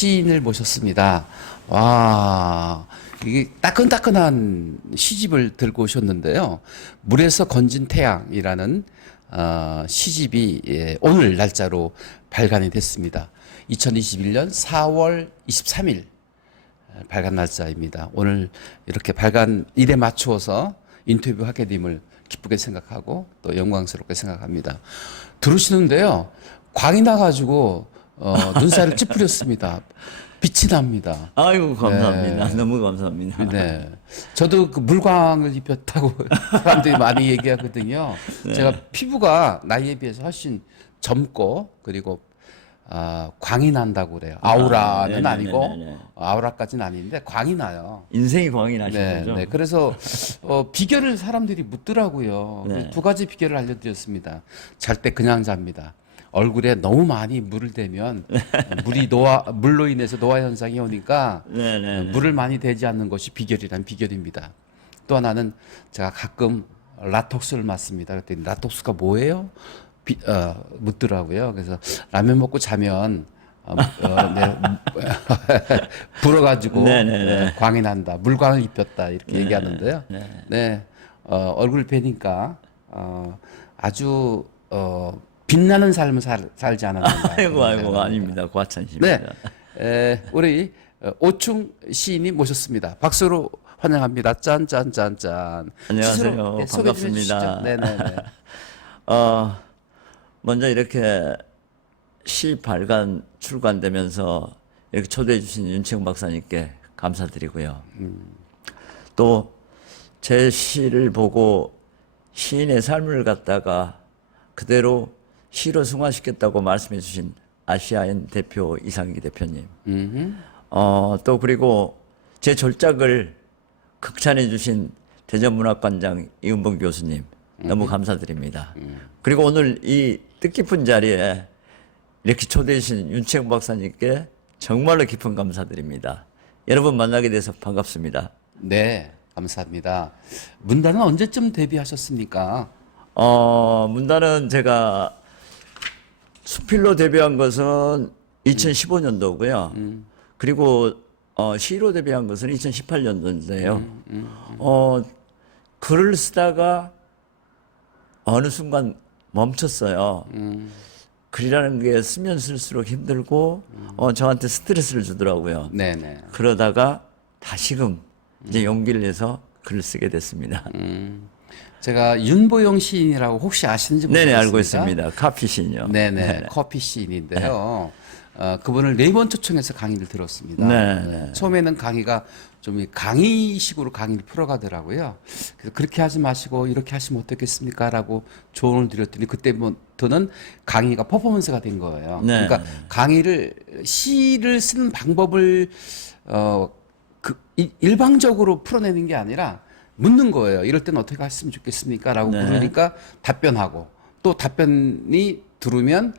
시인을 모셨습니다. 와, 이게 따끈따끈한 시집을 들고 오셨는데요. 물에서 건진 태양이라는 시집이 오늘 날짜로 발간이 됐습니다. 2021년 4월 23일 발간 날짜입니다. 오늘 이렇게 발간 일에 맞추어서 인터뷰하게 됨을 기쁘게 생각하고 또 영광스럽게 생각합니다. 들으시는데요. 광이 나가지고 눈살을 찌푸렸습니다. 빛이 납니다. 아이고 감사합니다. 네. 너무 감사합니다. 네. 저도 그 물광을 입혔다고 사람들이 많이 얘기하거든요. 네. 제가 피부가 나이에 비해서 훨씬 젊고 그리고 광이 난다고 그래요. 아우라는 아니고 아우라까지는 아닌데 광이 나요. 인생이 광이 나신 네, 거죠? 네. 그래서 비결을 사람들이 묻더라고요. 네. 그래서 두 가지 비결을 알려드렸습니다. 잘 때 그냥 잡니다. 얼굴에 너무 많이 물을 대면 물로 인해서 노화 현상이 오니까 물을 많이 대지 않는 것이 비결입니다. 또 하나는 제가 가끔 라톡스를 맞습니다. 그랬더니 라톡스가 뭐예요? 묻더라고요. 그래서 라면 먹고 자면 불어가지고 광이 난다, 물광을 입혔다 이렇게 얘기하는데요. 네, 얼굴 뵈니까 아주 빛나는 삶을 살지 않았는가. 아이고 아닙니다. 과찬입니다. 네, 우리 오충 시인이 모셨습니다. 박수로 환영합니다. 짠짠짠짠. 안녕하세요. 네, 소개 좀 해주시죠. 반갑습니다. 네네네. 먼저 이렇게 시 발간 출간되면서 이렇게 초대해 주신 윤채영 박사님께 감사드리고요. 또 제 시를 보고 시인의 삶을 갖다가 그대로 시로 승화시켰다고 말씀해 주신 아시아인 대표 이상기 대표님. 또 그리고 제 졸작을 극찬해 주신 대전문학관장 이은봉 교수님. 너무 감사드립니다. 그리고 오늘 이 뜻깊은 자리에 이렇게 초대해 주신 윤채영 박사님께 정말로 깊은 감사드립니다. 여러분 만나게 돼서 반갑습니다. 네, 감사합니다. 문단은 언제쯤 데뷔하셨습니까? 문단은 제가 수필로 데뷔한 것은 2015년도고요. 그리고 시로 데뷔한 것은 2018년도인데요. 글을 쓰다가 어느 순간 멈췄어요. 글이라는 게 쓰면 쓸수록 힘들고 저한테 스트레스를 주더라고요. 네네. 그러다가 다시금 이제 용기를 내서 글을 쓰게 됐습니다. 제가 윤보영 시인이라고 혹시 아시는지 모르겠습니다. 네네, 알고 있습니다. 카피 시인요. 네네. 커피 시인인데요. 그분을 네 번 초청해서 강의를 들었습니다. 네. 처음에는 강의가 좀 강의식으로 강의를 풀어가더라고요. 그래서 그렇게 하지 마시고 이렇게 하시면 어떻겠습니까? 라고 조언을 드렸더니 그때부터는 강의가 퍼포먼스가 된 거예요. 네. 그러니까 강의를 시를 쓰는 방법을 일방적으로 풀어내는 게 아니라 묻는 거예요. 이럴 때는 어떻게 하셨으면 좋겠습니까? 라고 물으니까 답변하고 또 답변이 들으면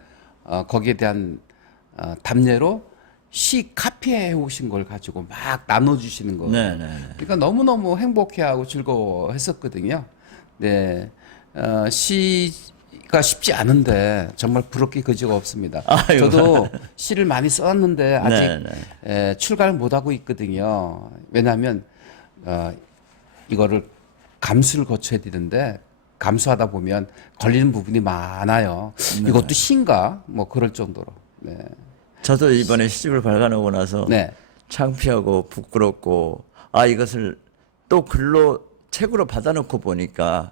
거기에 대한 답례로 시 카피해 오신 걸 가지고 막 나눠주시는 거예요. 그러니까 너무너무 행복해하고 즐거워했었거든요. 네, 시가 쉽지 않은데 정말 부럽게 그지가 없습니다. 저도 시를 많이 써왔는데 아직 출간을 못하고 있거든요. 왜냐하면 이거를 감수를 거쳐야 되는데 감수하다 보면 걸리는 부분이 많아요. 이것도 시인가? 뭐 그럴 정도로. 네. 저도 이번에 시집을 발간하고 나서 창피하고 부끄럽고 이것을 또 글로 책으로 받아놓고 보니까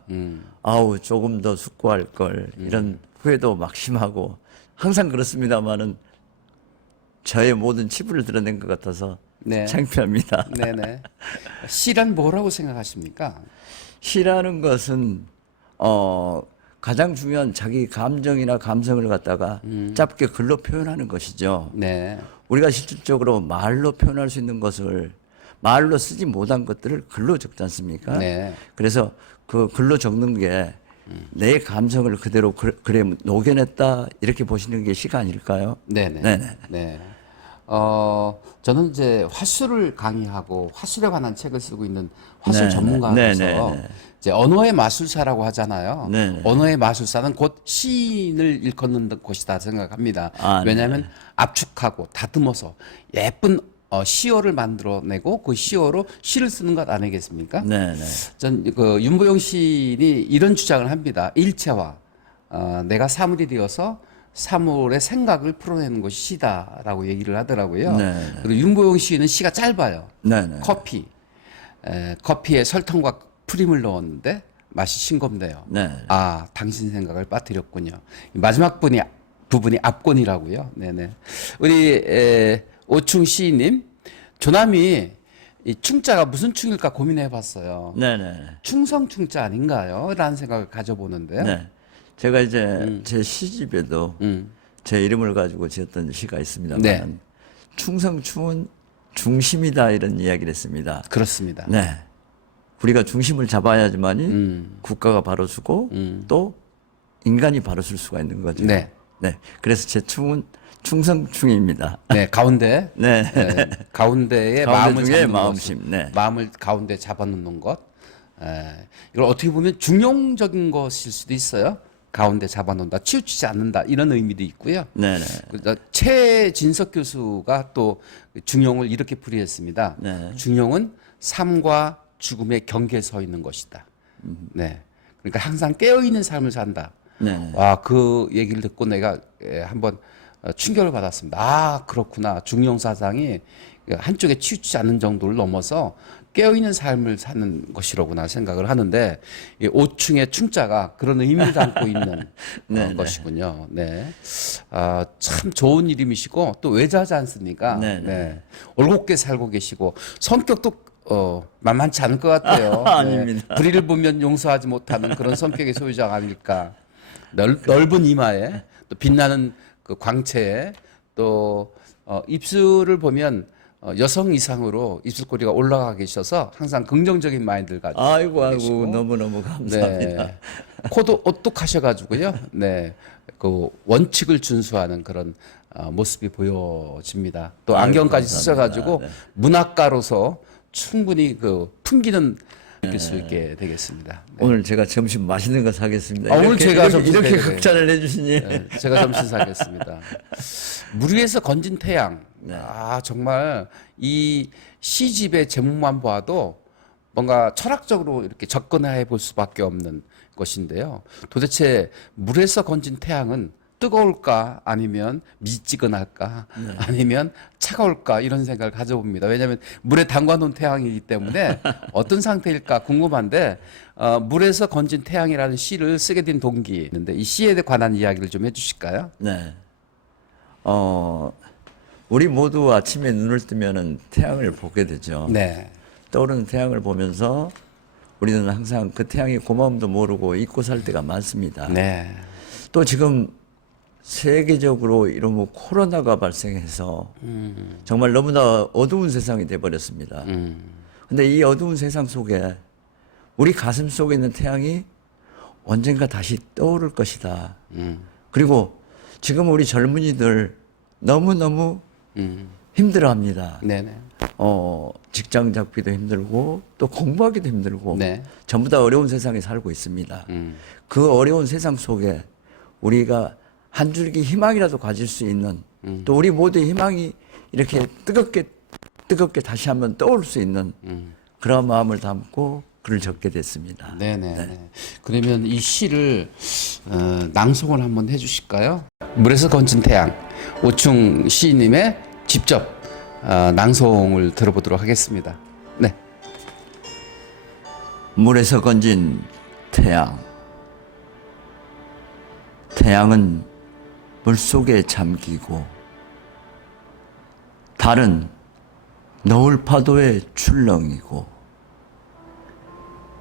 아우 조금 더 숙고할 걸 이런 후회도 막심하고 항상 그렇습니다만은 저의 모든 치부를 드러낸 것 같아서 창피합니다. 네네. 시란 뭐라고 생각하십니까? 시라는 것은 가장 중요한 자기 감정이나 감성을 갖다가 짧게 글로 표현하는 것이죠. 네. 우리가 실질적으로 말로 표현할 수 있는 것을 말로 쓰지 못한 것들을 글로 적지 않습니까? 네. 그래서 그 글로 적는 게 내 감성을 그대로 글에 녹여냈다 이렇게 보시는 게 시가 아닐까요? 네네. 네네. 네. 저는 이제 화술을 강의하고 화술에 관한 책을 쓰고 있는 화술 네, 전문가로서 네. 이제 언어의 마술사라고 하잖아요. 네. 언어의 마술사는 곧 시인을 일컫는 곳이다 생각합니다. 아, 왜냐하면 압축하고 다듬어서 예쁜 시어를 만들어내고 그 시어로 시를 쓰는 것 아니겠습니까? 네, 네. 전 그 윤보용 시인이 이런 주장을 합니다. 일체화. 내가 사물이 되어서 사물의 생각을 풀어내는 것이 시다라고 얘기를 하더라고요. 네. 그리고 윤보용 시인은 시가 짧아요. 네, 네. 커피에 설탕과 프림을 넣었는데 맛이 싱겁네요. 네. 아, 당신 생각을 빠뜨렸군요. 마지막 부분이 압권이라고요. 네네. 우리 오충 시인님, 조남이 이 충자가 무슨 충일까 고민해봤어요. 네, 네. 충성충자 아닌가요? 라는 생각을 가져보는데요. 네. 제가 이제 제 시집에도 제 이름을 가지고 지었던 시가 있습니다만 네. 충성충은 중심이다 이런 이야기를 했습니다. 그렇습니다. 네. 우리가 중심을 잡아야지만이 국가가 바로 서고 또 인간이 바로 설 수가 있는 거죠. 네. 네. 그래서 제 충은 충성충입니다. 네, 가운데. 네. 가운데에 가운데 마음을 중에 잡는 마음심. 것. 네. 마음을 가운데 잡아놓는 것. 이걸 어떻게 보면 중용적인 것일 수도 있어요. 가운데 잡아놓는다, 치우치지 않는다 이런 의미도 있고요. 네, 네. 그래서 최진석 교수가 또 중용을 이렇게 풀이했습니다. 네. 중용은 삶과 죽음의 경계에 서 있는 것이다. 네. 그러니까 항상 깨어 있는 삶을 산다. 네. 와, 그 얘기를 듣고 내가 한번 충격을 받았습니다. 아, 그렇구나. 중용 사상이 한쪽에 치우치지 않는 정도를 넘어서 깨어있는 삶을 사는 것이로구나 생각을 하는데 이 오충의 충자가 그런 의미를 담고 있는 것이군요. 네, 참 좋은 이름이시고 또 외자지 않습니까? 네, 올곧게 살고 계시고 성격도 만만치 않을 것 같아요. 아닙니다. 불의를 보면 용서하지 못하는 그런 성격의 소유자가 아닐까. 넓은 이마에 또 빛나는 그 광채에 또 입술을 보면 여성 이상으로 입술꼬리가 올라가 계셔서 항상 긍정적인 마인드를 가지고 아이고 계시고. 너무너무 감사합니다. 네. 코도 오똑하셔가지고요. 네, 그 원칙을 준수하는 그런 모습이 보여집니다. 또 아이고, 안경까지 감사합니다. 쓰셔가지고 네. 문학가로서 충분히 그 풍기는 느낄 수 있게 되겠습니다. 네. 오늘 제가 점심 맛있는 거 사겠습니다. 오늘 제가 점심 이렇게 사야 돼요. 극찬을 해주시니. 네, 제가 점심 사겠습니다. 물 위에서 건진 태양. 아, 정말 이 시집의 제목만 봐도 뭔가 철학적으로 이렇게 접근해 볼 수밖에 없는 것인데요. 도대체 물에서 건진 태양은 뜨거울까 아니면 미지근할까 아니면 차가울까 이런 생각을 가져봅니다. 왜냐하면 물에 담가놓은 태양이기 때문에 어떤 상태일까 궁금한데 물에서 건진 태양이라는 시를 쓰게 된 동기 있는데 이 시에 관한 이야기를 좀 해주실까요? 네. 우리 모두 아침에 눈을 뜨면은 태양을 보게 되죠. 네. 떠오르는 태양을 보면서 우리는 항상 그 태양의 고마움도 모르고 잊고 살 때가 많습니다. 네. 또 지금 세계적으로 이런 뭐 코로나가 발생해서 정말 너무나 어두운 세상이 돼버렸습니다. 근데 이 어두운 세상 속에 우리 가슴 속에 있는 태양이 언젠가 다시 떠오를 것이다. 그리고 지금 우리 젊은이들 너무너무 힘들어합니다. 네네. 직장 잡기도 힘들고 또 공부하기도 힘들고 네. 전부 다 어려운 세상에 살고 있습니다. 그 어려운 세상 속에 우리가 한 줄기 희망이라도 가질 수 있는 또 우리 모두의 희망이 이렇게 뜨겁게 다시 한번 떠올 수 있는 그런 마음을 담고 글을 적게 됐습니다. 네네. 네. 그러면 이 시를 낭송을 한번 해주실까요? 물에서 건진 태양 오충 시인님의 직접 낭송을 들어보도록 하겠습니다. 네. 물에서 건진 태양. 태양은 물속에 잠기고 달은 너울 파도에 출렁이고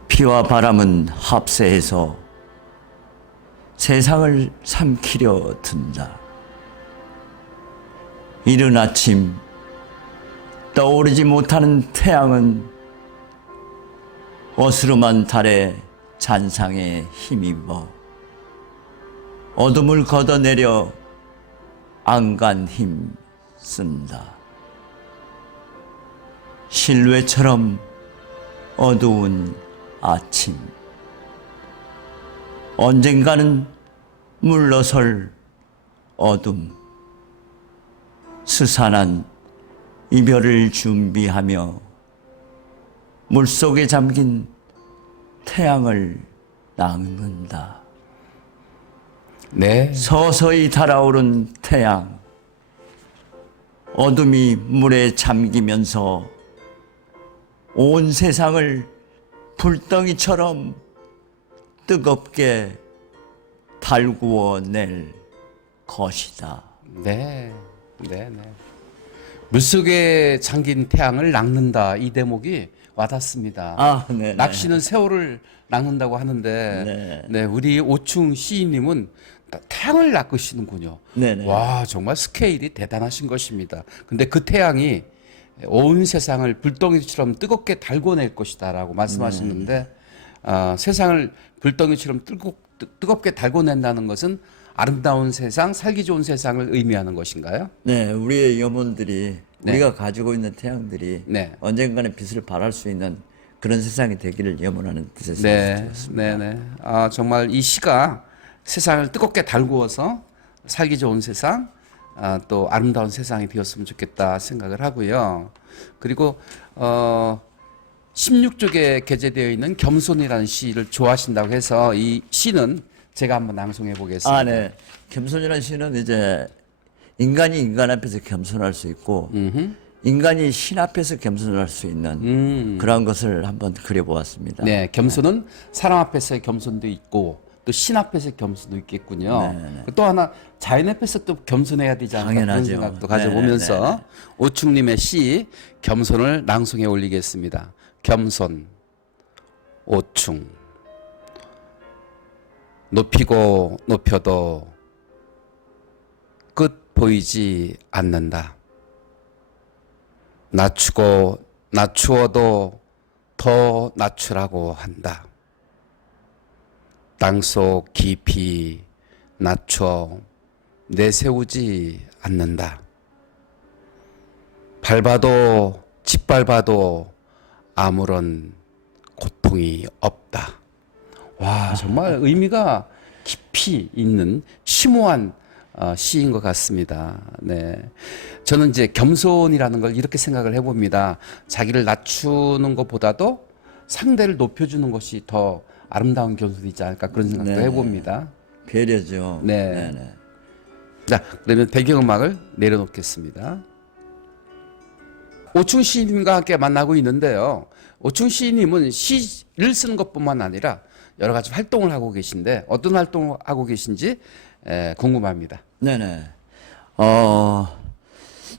비와 바람은 합세해서 세상을 삼키려 든다. 이른 아침 떠오르지 못하는 태양은 어스름한 달의 잔상에 힘입어 어둠을 걷어내려 안간 힘 쓴다. 실외처럼 어두운 아침. 언젠가는 물러설 어둠. 스산한 이별을 준비하며 물속에 잠긴 태양을 낚는다. 네. 서서히 달아오른 태양. 어둠이 물에 잠기면서 온 세상을 불덩이처럼 뜨겁게 달구어 낼 것이다. 네. 네, 네. 물속에 잠긴 태양을 낚는다. 이 대목이 와닿습니다. 아, 네. 낚시는 세월을 낚는다고 하는데 네. 네, 우리 오충 시인님은 태양을 낚으시는군요. 네네. 와, 정말 스케일이 대단하신 것입니다. 근데 그 태양이 온 세상을 불덩이처럼 뜨겁게 달궈낼 것이다라고 말씀하시는데 세상을 불덩이처럼 뜨겁게 달궈낸다는 것은 아름다운 세상, 살기 좋은 세상을 의미하는 것인가요? 네, 우리의 염원들이 네. 우리가 가지고 있는 태양들이 네. 언젠가는 빛을 발할 수 있는 그런 세상이 되기를 염원하는 뜻에서 네, 네, 네. 아, 정말 이 시가 세상을 뜨겁게 달구어서 살기 좋은 세상, 또 아름다운 세상이 되었으면 좋겠다 생각을 하고요. 그리고 16쪽에 게재되어 있는 겸손이라는 시를 좋아하신다고 해서 이 시는 제가 한번 낭송해 보겠습니다. 아, 네. 겸손이라는 시는 이제 인간이 인간 앞에서 겸손할 수 있고 인간이 신 앞에서 겸손할 수 있는 그런 것을 한번 그려보았습니다. 네, 겸손은 사람 앞에서의 겸손도 있고 또 신 앞에서의 겸손도 있겠군요. 또 하나 자연 앞에서 또 겸손해야 되지 않을까 그런 당연하죠. 생각도 가져보면서 오충님의 시 겸손을 낭송해 올리겠습니다. 겸손 오충 높이고 높여도 끝 보이지 않는다. 낮추고 낮추어도 더 낮추라고 한다. 땅속 깊이 낮춰 내세우지 않는다. 밟아도 짓밟아도 아무런 고통이 없다. 와, 정말 의미가 깊이 있는 심오한 시인 것 같습니다. 네. 저는 이제 겸손이라는 걸 이렇게 생각을 해봅니다. 자기를 낮추는 것보다도 상대를 높여주는 것이 더 아름다운 겸손이지 않을까 그런 생각도 네. 해봅니다. 배려죠. 네. 네네. 자, 그러면 배경음악을 내려놓겠습니다. 오충 시인님과 함께 만나고 있는데요. 오충 시인님은 시를 쓰는 것뿐만 아니라 여러 가지 활동을 하고 계신데 어떤 활동을 하고 계신지 궁금합니다. 네네.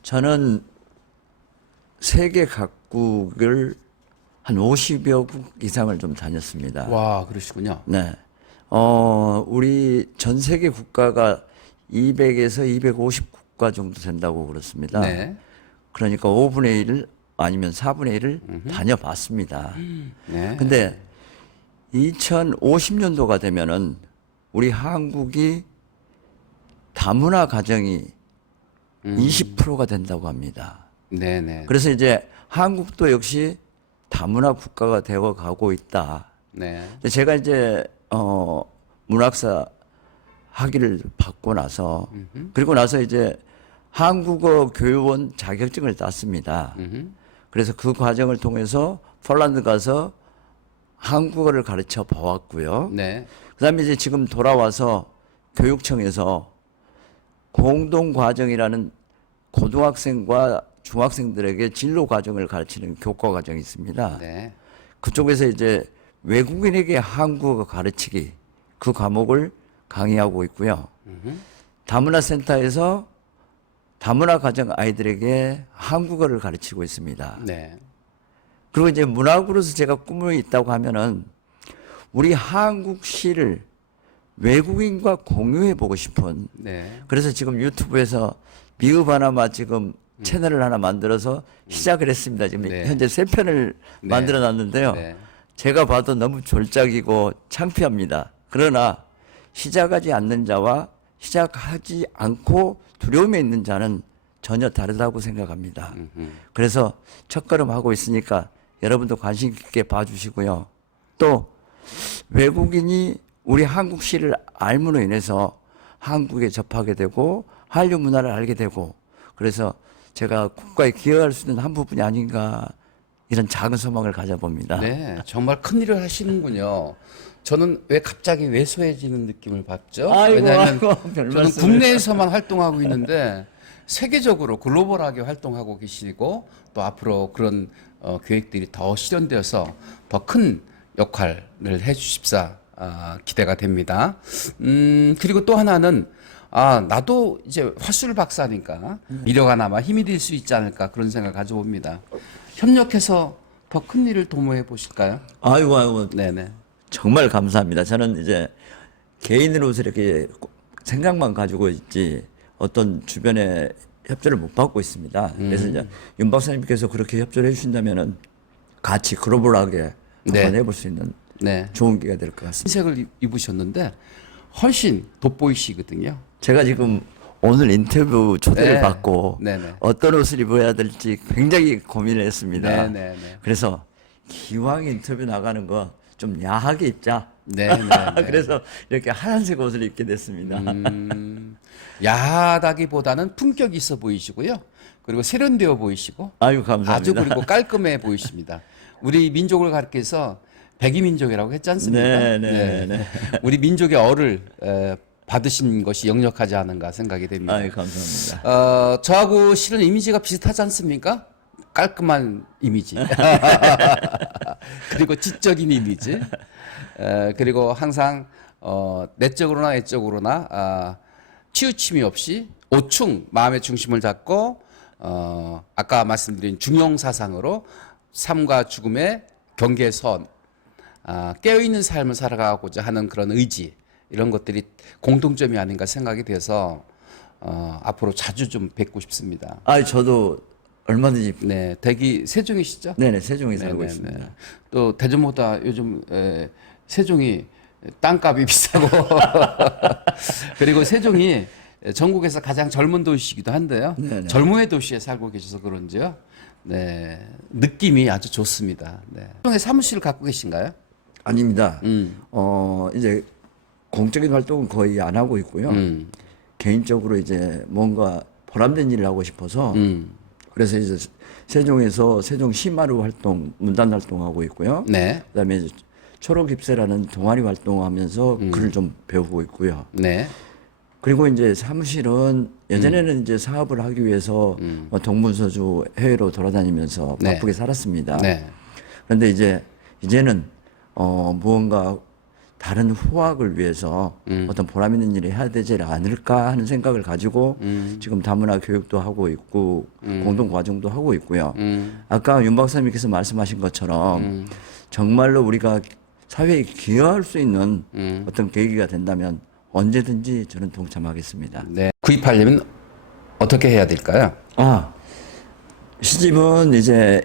저는 세계 각국을 한 50여 국 이상을 좀 다녔습니다. 와, 그러시군요. 네. 우리 전 세계 국가가 200에서 250국가 정도 된다고 그렇습니다. 네. 그러니까 5분의 1 아니면 4분의 1을 다녀봤습니다. 네. 근데 2050년도가 되면은 우리 한국이 다문화 가정이 20%가 된다고 합니다. 네네. 그래서 이제 한국도 역시 다문화 국가가 되어 가고 있다. 네. 근데 제가 이제 문학사 학위를 받고 나서 그리고 나서 이제 한국어 교육원 자격증을 땄습니다. 그래서 그 과정을 통해서 폴란드 가서 한국어를 가르쳐 봐왔고요. 네. 그다음에 이제 지금 돌아와서 교육청에서 공동 과정이라는 고등학생과 중학생들에게 진로 과정을 가르치는 교과 과정이 있습니다. 네. 그쪽에서 이제 외국인에게 한국어 가르치기 그 과목을 강의하고 있고요. 다문화 센터에서 다문화 가정 아이들에게 한국어를 가르치고 있습니다. 네. 그리고 이제 문학으로서 제가 꿈이 있다고 하면은 우리 한국 시를 외국인과 공유해 보고 싶은. 네. 그래서 지금 유튜브에서 미흡하나마 지금 채널을 하나 만들어서 시작을 했습니다. 지금 네. 현재 3편을 네. 만들어 놨는데요. 네. 제가 봐도 너무 졸작이고 창피합니다. 그러나 시작하지 않는 자와 시작하지 않고 두려움에 있는 자는 전혀 다르다고 생각합니다. 그래서 첫걸음 하고 있으니까 여러분도 관심 있게 봐주시고요. 또 외국인이 우리 한국 시를 알므로 인해서 한국에 접하게 되고 한류 문화를 알게 되고 그래서 제가 국가에 기여할 수 있는 한 부분이 아닌가 이런 작은 소망을 가져봅니다. 네, 정말 큰 일을 하시는군요. 저는 왜 갑자기 왜소해지는 느낌을 받죠? 왜냐하면 별 저는 말씀을. 국내에서만 활동하고 있는데 세계적으로 글로벌하게 활동하고 계시고 또 앞으로 그런 계획들이 더 실현되어서 더 큰 역할을 해주십사 기대가 됩니다. 그리고 또 하나는 나도 이제 화술 박사니까 미래가 힘이 될 수 있지 않을까 그런 생각을 가져봅니다. 협력해서 더 큰 일을 도모해 보실까요? 아이고 네네. 정말 감사합니다. 저는 이제 개인으로서 이렇게 생각만 가지고 있지 어떤 주변에 협조를 못 받고 있습니다. 그래서 이제 윤 박사님께서 그렇게 협조를 해주신다면은 같이 글로벌하게 네. 한번 해볼 수 있는 네. 좋은 기회가 될 것 같습니다. 흰색을 입으셨는데 훨씬 돋보이시거든요. 제가 지금 오늘 인터뷰 초대를 네. 받고 네네. 어떤 옷을 입어야 될지 굉장히 고민을 했습니다. 네네네. 그래서 기왕 인터뷰 나가는 거 좀 야하게 입자. 네네네. 그래서 이렇게 하얀색 옷을 입게 됐습니다. 야하다기보다는 품격 있어 보이시고요. 그리고 세련되어 보이시고 아유 감사합니다. 아주 그리고 깔끔해 보이십니다. 우리 민족을 가리켜서 백이민족이라고 했지 않습니까? 네. 우리 민족의 얼을 받으신 것이 역력하지 않은가 생각이 됩니다. 아유 감사합니다. 저하고 실은 이미지가 비슷하지 않습니까? 깔끔한 이미지. 그리고 지적인 이미지. 그리고 항상 내적으로나 외적으로나 치우침이 없이 오충 마음의 중심을 잡고 아까 말씀드린 중용 사상으로 삶과 죽음의 경계선 깨어있는 삶을 살아가고자 하는 그런 의지 이런 것들이 공통점이 아닌가 생각이 돼서 앞으로 자주 좀 뵙고 싶습니다. 아 저도 얼마든지. 네, 댁이 세종이시죠? 네네 세종에 살고 네네네. 있습니다. 또 대전보다 요즘 세종이 땅값이 비싸고 그리고 세종이 전국에서 가장 젊은 도시이기도 한데요. 네네. 젊음의 도시에 살고 계셔서 그런지요. 네, 느낌이 아주 좋습니다. 네. 세종에 사무실을 갖고 계신가요? 아닙니다. 이제 공적인 활동은 거의 안 하고 있고요. 개인적으로 이제 뭔가 보람된 일을 하고 싶어서 그래서 이제 세종에서 세종 시마루 활동, 문단 활동하고 있고요. 네. 그다음에 이제 초록입새라는 동아리 활동하면서 글을 좀 배우고 있고요. 네. 그리고 이제 사무실은 예전에는 이제 사업을 하기 위해서 뭐 동분서주 해외로 돌아다니면서 네. 바쁘게 살았습니다. 네. 그런데 이제는 무언가 다른 후학을 위해서 어떤 보람 있는 일을 해야 되지 않을까 하는 생각을 가지고 지금 다문화 교육도 하고 있고 공동 과정도 하고 있고요. 아까 윤 박사님께서 말씀하신 것처럼 정말로 우리가 사회에 기여할 수 있는 어떤 계기가 된다면 언제든지 저는 동참하겠습니다. 네. 구입하려면 어떻게 해야 될까요? 시집은 이제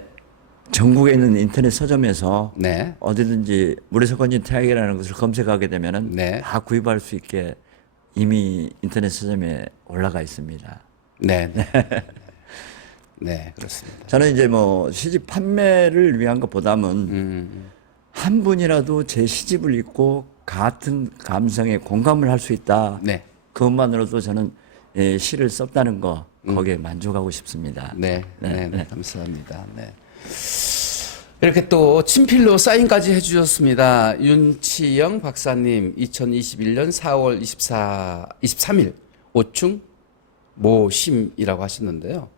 전국에 있는 인터넷 서점에서 네. 어디든지 물에서 건진 태양이라는 것을 검색하게 되면은 네. 다 구입할 수 있게 이미 인터넷 서점에 올라가 있습니다. 네. 네, 그렇습니다. 저는 이제 뭐 시집 판매를 위한 것보다는 한 분이라도 제 시집을 읽고 같은 감성에 공감을 할 수 있다. 네. 그것만으로도 저는 시를 썼다는 거 거기에 만족하고 싶습니다. 네, 감사합니다. 네. 이렇게 또 친필로 사인까지 해주셨습니다. 윤치영 박사님, 2021년 4월 23일 오충 모심이라고 하셨는데요.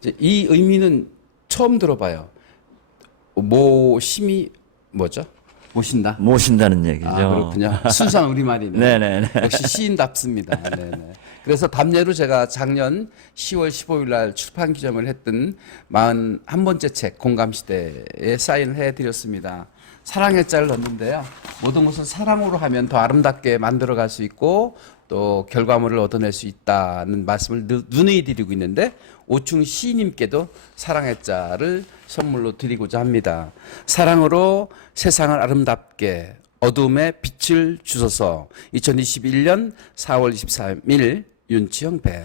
이제 이 의미는 처음 들어봐요. 모심이 뭐죠? 모신다. 모신다는 얘기죠. 그렇군요. 순수한 우리말이네요. 네네. 역시 시인답습니다. 네네. 그래서 답례로 제가 작년 10월 15일 날 출판 기념을 했던 41번째 책 공감시대에 사인을 해드렸습니다. 사랑의 자를 넣었는데요. 모든 것을 사랑으로 하면 더 아름답게 만들어갈 수 있고 또 결과물을 얻어낼 수 있다는 말씀을 누누이 드리고 있는데 오충 시인님께도 사랑의 자를 선물로 드리고자 합니다. 사랑으로 세상을 아름답게 어둠에 빛을 주소서. 2021년 4월 23일 윤치영 배.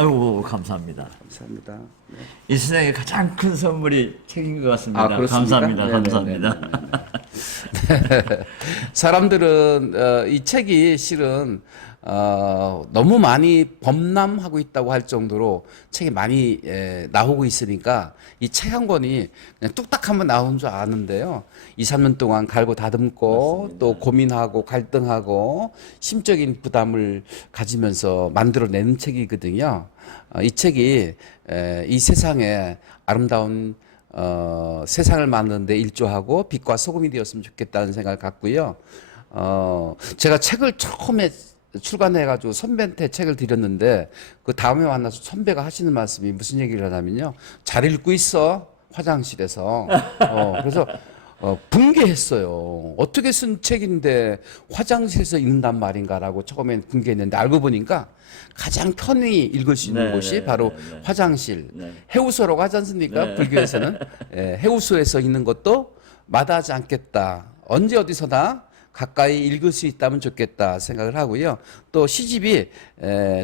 아이고 감사합니다. 감사합니다. 네. 이 세상에 가장 큰 선물이 책인 것 같습니다. 아, 그렇습니까? 감사합니다. 네네네네. 감사합니다. 사람들은 이 책이 실은 너무 많이 범람하고 있다고 할 정도로 책이 많이 나오고 있으니까 이 책 한 권이 그냥 뚝딱 한번 나온 줄 아는데요. 2, 3년 동안 갈고 다듬고 맞습니다. 또 고민하고 갈등하고 심적인 부담을 가지면서 만들어내는 책이거든요. 이 책이 이 세상에 아름다운 세상을 만드는데 일조하고 빛과 소금이 되었으면 좋겠다는 생각을 갖고요. 제가 책을 처음에 출간해가지고 선배한테 책을 드렸는데 그 다음에 만나서 선배가 하시는 말씀이 무슨 얘기를 하냐면요. 잘 읽고 있어 화장실에서. 그래서 붕괴했어요. 어떻게 쓴 책인데 화장실에서 읽는단 말인가라고 처음엔 붕괴했는데 알고 보니까 가장 편히 읽을 수 있는 네, 곳이 네, 바로 네, 네. 화장실. 네. 해우소라고 하지 않습니까? 네. 불교에서는. 해우소에서 읽는 것도 마다하지 않겠다. 언제 어디서나 가까이 읽을 수 있다면 좋겠다 생각을 하고요. 또 시집이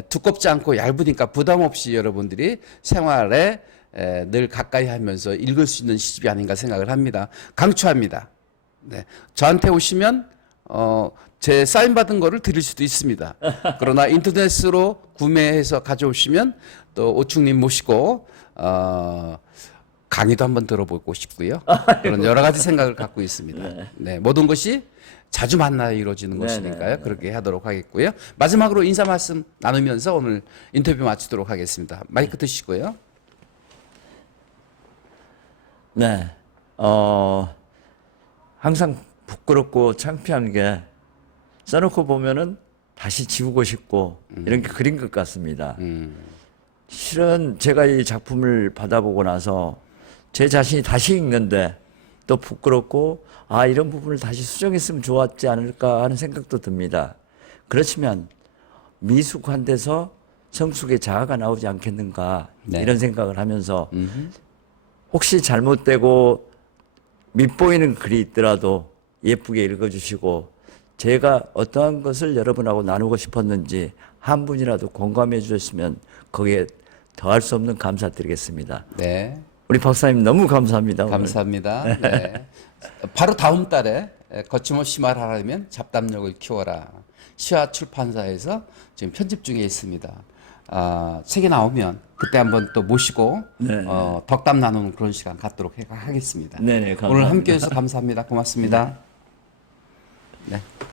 두껍지 않고 얇으니까 부담 없이 여러분들이 생활에 늘 가까이 하면서 읽을 수 있는 시집이 아닌가 생각을 합니다. 강추합니다. 네. 저한테 오시면 제 사인 받은 거를 드릴 수도 있습니다. 그러나 인터넷으로 구매해서 가져오시면 또 오충님 모시고 강의도 한번 들어보고 싶고요. 그런 여러 가지 생각을 갖고 있습니다. 네, 모든 것이 자주 만나야 이루어지는 것이니까요. 그렇게 하도록 하겠고요. 마지막으로 인사 말씀 나누면서 오늘 인터뷰 마치도록 하겠습니다. 마이크 드시고요. 네. 항상 부끄럽고 창피한 게 써놓고 보면은 다시 지우고 싶고 이런 게 그린 것 같습니다. 실은 제가 이 작품을 받아보고 나서 제 자신이 다시 읽는데 또 부끄럽고 이런 부분을 다시 수정했으면 좋았지 않을까 하는 생각도 듭니다. 그렇지만 미숙한데서 성숙의 자아가 나오지 않겠는가 네. 이런 생각을 하면서 혹시 잘못되고 밉보이는 글이 있더라도 예쁘게 읽어주시고 제가 어떠한 것을 여러분하고 나누고 싶었는지 한 분이라도 공감해 주셨으면 거기에 더할 수 없는 감사드리겠습니다. 네. 우리 박사님 너무 감사합니다. 오늘. 감사합니다. 네. 바로 다음 달에 거침없이 말하려면 잡담력을 키워라. 시화 출판사에서 지금 편집 중에 있습니다. 책이 나오면 그때 한번 또 모시고 네. 덕담 나누는 그런 시간 갖도록 하겠습니다. 네네, 감사합니다. 오늘 함께해서 감사합니다. 고맙습니다. 네.